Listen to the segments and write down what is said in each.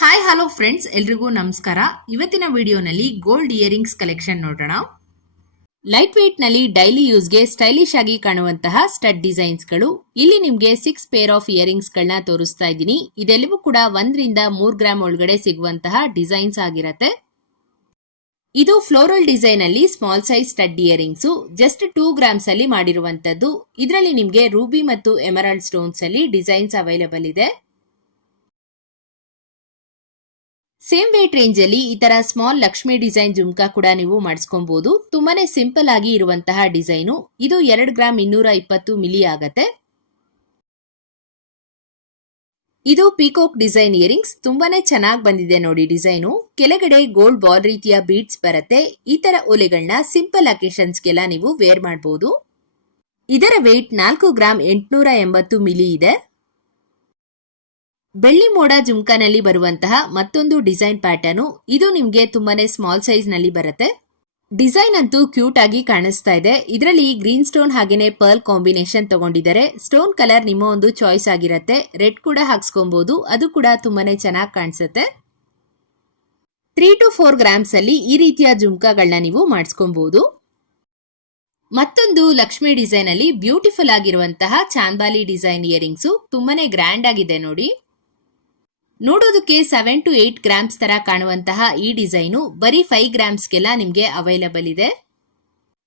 Hi hello friends ಎಲ್ರಿಗೂ ನಮಸ್ಕಾರ. ಇವತ್ತಿನ ವಿಡಿಯೋನಲ್ಲಿ ಗೋಲ್ಡ್ ಇಯರಿಂಗ್ಸ್ ಕಲೆಕ್ಷನ್ ನೋಡೋಣ. ಲೈಟ್ ವೇಟ್ನಲ್ಲಿ ಡೈಲಿ ಯೂಸ್ಗೆ ಸ್ಟೈಲಿಶ್ ಆಗಿ ಕಾಣುವಂತಹ ಸ್ಟಡ್ ಡಿಸೈನ್ಸ್ಗಳು ಇಲ್ಲಿ ನಿಮಗೆ ಸಿಕ್ಸ್ ಪೇರ್ ಆಫ್ ಇಯರಿಂಗ್ಸ್ ಗಳನ್ನ ತೋರಿಸ್ತಾ ಇದ್ದೀನಿ. ಇದೆಲ್ಲವೂ ಕೂಡ ಒಂದರಿಂದ ಮೂರ್ ಗ್ರಾಮ್ ಒಳಗಡೆ ಸಿಗುವಂತಹ ಡಿಸೈನ್ಸ್ ಆಗಿರತ್ತೆ. ಇದು ಫ್ಲೋರಲ್ ಡಿಸೈನ್ ಅಲ್ಲಿ small size stud earrings just two grams ಅಲ್ಲಿ ಮಾಡಿರುವಂತದ್ದು ಇದರಲ್ಲಿ ನಿಮಗೆ ರೂಬಿ ಮತ್ತು ಎಮರಾಲ್ಡ್ ಸ್ಟೋನ್ಸ್ ಅಲ್ಲಿ ಡಿಸೈನ್ಸ್ ಅವೈಲೇಬಲ್ ಇದೆ. ಸೇಮ್ ವೇಟ್ ರೇಂಜ್ ಅಲ್ಲಿ ಈ ತರ ಸ್ಮಾಲ್ ಲಕ್ಷ್ಮಿ ಡಿಸೈನ್ ಜುಮ್ಕಾ ಕೂಡ ನೀವು ಮಾಡಿಸ್ಕೊಬಹುದು ತುಂಬಾನೇ ಸಿಂಪಲ್ ಆಗಿ ಇರುವಂತಹ ಡಿಸೈನು. ಇದು ಎರಡು ಗ್ರಾಮ್ ಇನ್ನೂರ ಇಪ್ಪತ್ತು ಮಿಲಿ ಆಗತ್ತೆ. ಇದು ಪೀಕೋಕ್ ಡಿಸೈನ್ ಇಯರಿಂಗ್ಸ್ ತುಂಬಾನೇ ಚೆನ್ನಾಗಿ ಬಂದಿದೆ ನೋಡಿ ಡಿಸೈನು. ಕೆಳಗಡೆ ಗೋಲ್ಡ್ ಬಾಲ್ ರೀತಿಯ ಬೀಡ್ಸ್ ಬರುತ್ತೆ. ಈ ತರ ಒಲೆಗಳನ್ನ ಸಿಂಪಲ್ ಅಕೇಶನ್ಸ್ಗೆಲ್ಲ ನೀವು ವೇರ್ ಮಾಡಬಹುದು ಇದರ ವೇಟ್ ನಾಲ್ಕು ಗ್ರಾಮ್ ಎಂಟುನೂರ ಎಂಬತ್ತು ಮಿಲಿ ಇದೆ. ಬೆಳ್ಳಿ ಮೋಡ ಜುಮ್ಕಾನಲ್ಲಿ ಬರುವಂತಹ ಮತ್ತೊಂದು ಡಿಸೈನ್ ಪ್ಯಾಟರ್ನು. ಇದು ನಿಮ್ಗೆ ತುಂಬಾನೇ ಸ್ಮಾಲ್ ಸೈಜ್ನಲ್ಲಿ ಬರುತ್ತೆ. ಡಿಸೈನ್ ಅಂತೂ ಕ್ಯೂಟ್ ಆಗಿ ಕಾಣಿಸ್ತಾ ಇದೆ. ಇದರಲ್ಲಿ ಗ್ರೀನ್ ಸ್ಟೋನ್ ಹಾಗೇನೆ ಪರ್ಲ್ ಕಾಂಬಿನೇಷನ್ ತಗೊಂಡಿದ್ದಾರೆ. ಸ್ಟೋನ್ ಕಲರ್ ನಿಮ್ಮ ಒಂದು ಚಾಯ್ಸ್ ಆಗಿರತ್ತೆ. ರೆಡ್ ಕೂಡ ಹಾಕ್ಸ್ಕೊಬಹುದು ಅದು ಕೂಡ ತುಂಬಾನೇ ಚೆನ್ನಾಗಿ ಕಾಣಿಸುತ್ತೆ. ತ್ರೀ ಟು ಫೋರ್ ಗ್ರಾಮ್ಸ್ ಅಲ್ಲಿ ಈ ರೀತಿಯ ಜುಮ್ಕಾಗಳನ್ನ ನೀವು ಮಾಡಿಸ್ಕೊಬಹುದು ಮತ್ತೊಂದು ಲಕ್ಷ್ಮಿ ಡಿಸೈನ್ ಅಲ್ಲಿ ಬ್ಯೂಟಿಫುಲ್ ಆಗಿರುವಂತಹ ಚಾಂದಾಲಿ ಡಿಸೈನ್ ಇಯರಿಂಗ್ಸ್ ತುಂಬಾನೇ ಗ್ರ್ಯಾಂಡ್ ಆಗಿದೆ ನೋಡಿ. ನೋಡೋದಕ್ಕೆ ಸೆವೆನ್ ಟು ಏಟ್ ಗ್ರಾಮ್ಸ್ ತರ ಕಾಣುವಂತಹ ಈ ಡಿಸೈನು ಬರೀ ಫೈವ್ ಗ್ರಾಮ್ಸ್ಗೆಲ್ಲ ನಿಮಗೆ ಅವೈಲಬಲ್ ಇದೆ.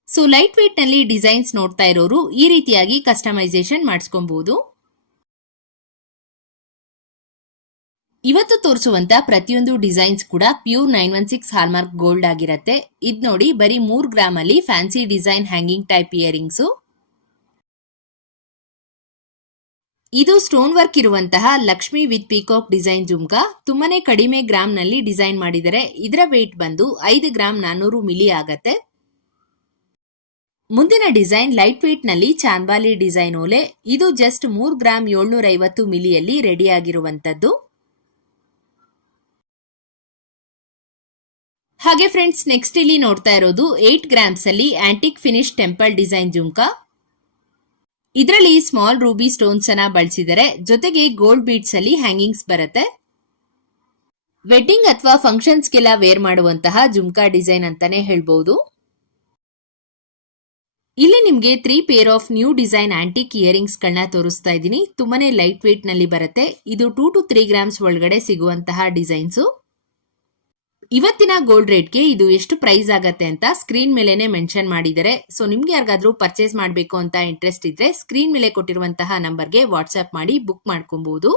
ಸೊ ಲೈಟ್ ವೇಟ್ನಲ್ಲಿ ಡಿಸೈನ್ಸ್ ನೋಡ್ತಾ ಇರೋರು ಈ ರೀತಿಯಾಗಿ ಕಸ್ಟಮೈಸೇಷನ್ ಮಾಡಿಸ್ಕೊಬಹುದು ಇವತ್ತು ತೋರಿಸುವಂತ ಪ್ರತಿಯೊಂದು ಡಿಸೈನ್ಸ್ ಕೂಡ pure nine one six hallmark gold ಆಗಿರತ್ತೆ. ಇದ್ ನೋಡಿ ಬರೀ ಮೂರ್ ಗ್ರಾಮ್ ಅಲ್ಲಿ fancy design hanging type earrings ಇದು ಸ್ಟೋನ್ ವರ್ಕ್ ಇರುವಂತಹ Lakshmi with peacock design jhumka ತುಂಬಾನೇ ಕಡಿಮೆ ಗ್ರಾಮ್ನಲ್ಲಿ ಡಿಸೈನ್ ಮಾಡಿದರೆ ಇದರ ವೇಟ್ ಬಂದು ಐದು ಗ್ರಾಮ್ ನಾನೂರು ಮಿಲಿ ಆಗತ್ತೆ. ಮುಂದಿನ ಡಿಸೈನ್ ಲೈಟ್ ವೇಟ್ನಲ್ಲಿ ಚಾಂದ್ವಾಲಿ ಡಿಸೈನ್ ಓಲೆ. ಇದು ಜಸ್ಟ್ ಮೂರು ಗ್ರಾಮ್ ಏಳ್ನೂರ ಐವತ್ತು ಮಿಲಿಯಲ್ಲಿ ರೆಡಿ ಆಗಿರುವಂತದ್ದು ಹಾಗೆ ಫ್ರೆಂಡ್ಸ್ ನೆಕ್ಸ್ಟ್ ಇಲ್ಲಿ ನೋಡ್ತಾ ಇರೋದು ಏಟ್ ಗ್ರಾಮ್ಸ್ ಅಲ್ಲಿ antique finish temple design jhumka ಇದರಲ್ಲಿ ಸ್ಮಾಲ್ ರೂಬಿ ಸ್ಟೋನ್ಸ್ ಅನ್ನ ಬಳಸಿದರೆ ಜೊತೆಗೆ ಗೋಲ್ಡ್ ಬೀಡ್ಸ್ ಅಲ್ಲಿ ಹ್ಯಾಂಗಿಂಗ್ಸ್ ಬರುತ್ತೆ. ವೆಡ್ಡಿಂಗ್ ಅಥವಾ ಫಂಕ್ಷನ್ಸ್ಗೆಲ್ಲ ವೇರ್ ಮಾಡುವಂತಹ ಜುಮ್ಕಾ ಡಿಸೈನ್ ಅಂತಾನೆ ಹೇಳ್ಬಹುದು ಇಲ್ಲಿ ನಿಮಗೆ three pair of new design antique earrings ಗಳನ್ನ ತೋರಿಸ್ತಾ ಇದ್ದೀನಿ. ತುಂಬಾನೇ ಲೈಟ್ ವೇಟ್ನಲ್ಲಿ ಬರುತ್ತೆ. ಇದು ಟೂ ಟು ತ್ರೀ ಗ್ರಾಮ್ಸ್ ಒಳಗಡೆ ಸಿಗುವಂತಹ ಡಿಸೈನ್ಸ್ ಇವತ್ತಿನ ಗೋಲ್ಡ್ ರೇಟ್ಗೆ ಇದು ಎಷ್ಟು ಪ್ರೈಸ್ ಆಗತ್ತೆ ಅಂತ ಸ್ಕ್ರೀನ್ ಮೇಲೆನೆ ಮೆನ್ಷನ್ ಮಾಡಿದರೆ ಸೊ ನಿಮ್ಗೆ ಯಾರಿಗಾದ್ರೂ ಪರ್ಚೇಸ್ ಮಾಡಬೇಕು ಅಂತ ಇಂಟ್ರೆಸ್ಟ್ ಇದ್ರೆ ಸ್ಕ್ರೀನ್ ಮೇಲೆ ಕೊಟ್ಟಿರುವಂತಹ ನಂಬರ್ಗೆ ವಾಟ್ಸ್ಆಪ್ ಮಾಡಿ ಬುಕ್ ಮಾಡ್ಕೊಬಹುದು